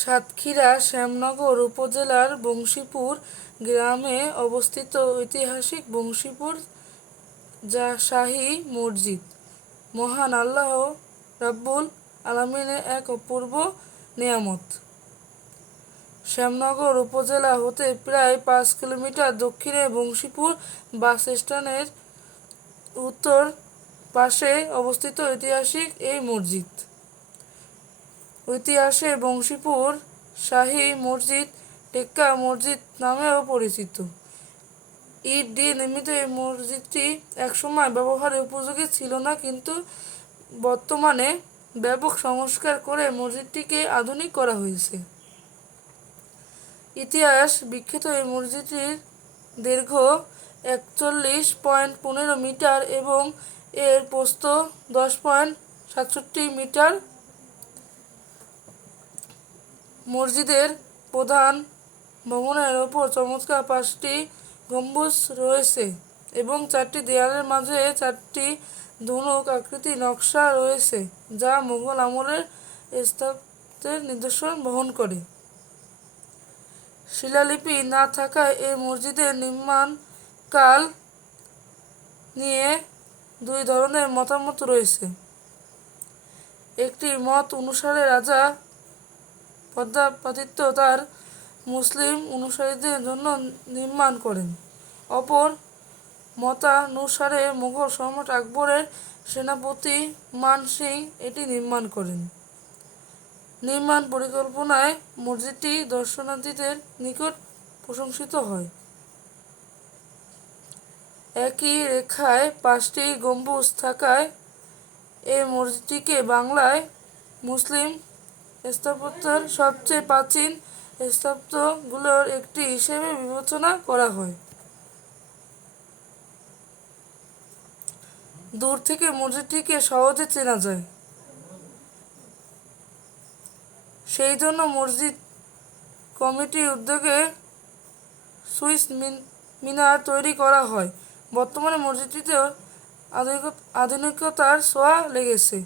সাতক্ষীরা শ্যামনগর উপজেলার বংশীপুর গ্রামে অবস্থিত ঐতিহাসিক বংশীপুর যা শাহী মসজিদ। মহান আল্লাহ রাব্বুল আলমিনের এক অপূর্ব নেয়ামত। শ্যামনগর উপজেলা হতে প্রায় পাঁচ কিলোমিটার দক্ষিণে বংশীপুর বাস স্ট্যান্ডের উত্তর পাশে অবস্থিত ঐতিহাসিক এই মসজিদ। ইতিহাসে বংশীপুর শাহী মসজিদ, টেক্কা মসজিদ নামেও পরিচিত। ইট দিয়ে নির্মিত এই মসজিদটি একসময় ব্যবহারের উপযোগী ছিল না, কিন্তু বর্তমানে ব্যাপক সংস্কার করে মসজিদটিকে আধুনিক করা হয়েছে। ইতিহাস বিখ্যাত এই মসজিদটির দীর্ঘ একচল্লিশ পয়েন্ট পনেরো মিটার এবং এর প্রস্থ দশ পয়েন্ট সাতষট্টি মিটার। মসজিদের প্রধান ভবনের ওপর চমৎকার পাঁচটি গম্বুজ রয়েছে এবং চারটি দেয়ালের মাঝে চারটি ধনুক আকৃতি নকশা রয়েছে, যা মুঘল আমলের স্থাপত্যের নিদর্শন বহন করে। শিলালিপি না থাকায় এই মসজিদের নির্মাণকাল নিয়ে দুই ধরনের মতামত রয়েছে। একটি মত অনুসারে রাজা পদ্মাপাতিত্য তার মুসলিম অনুসারীদের জন্য নির্মাণ করেন। অপর মতানুসারে মুঘল সম্রাট আকবরের সেনাপতি মান সিং এটি নির্মাণ করেন। নির্মাণ পরিকল্পনায় মসজিদটি দর্শনার্থীদের নিকট প্রশংসিত হয়। একই রেখায় পাঁচটি গম্বুজ থাকায় এই মসজিদটিকে বাংলায় মুসলিম স্থাপত্যের সবচেয়ে প্রাচীন স্থাপত্যগুলোর একটি হিসেবে বিবেচনা করা হয়। দূর থেকে মসজিদটিকে সহজে চেনা যায়। সেই জন্য মসজিদ কমিটির উদ্যোগে সুইস মিনার তৈরি করা হয়। বর্তমানে মসজিদটিতেও আধুনিক আধুনিকতার ছোঁয়া লেগেছে।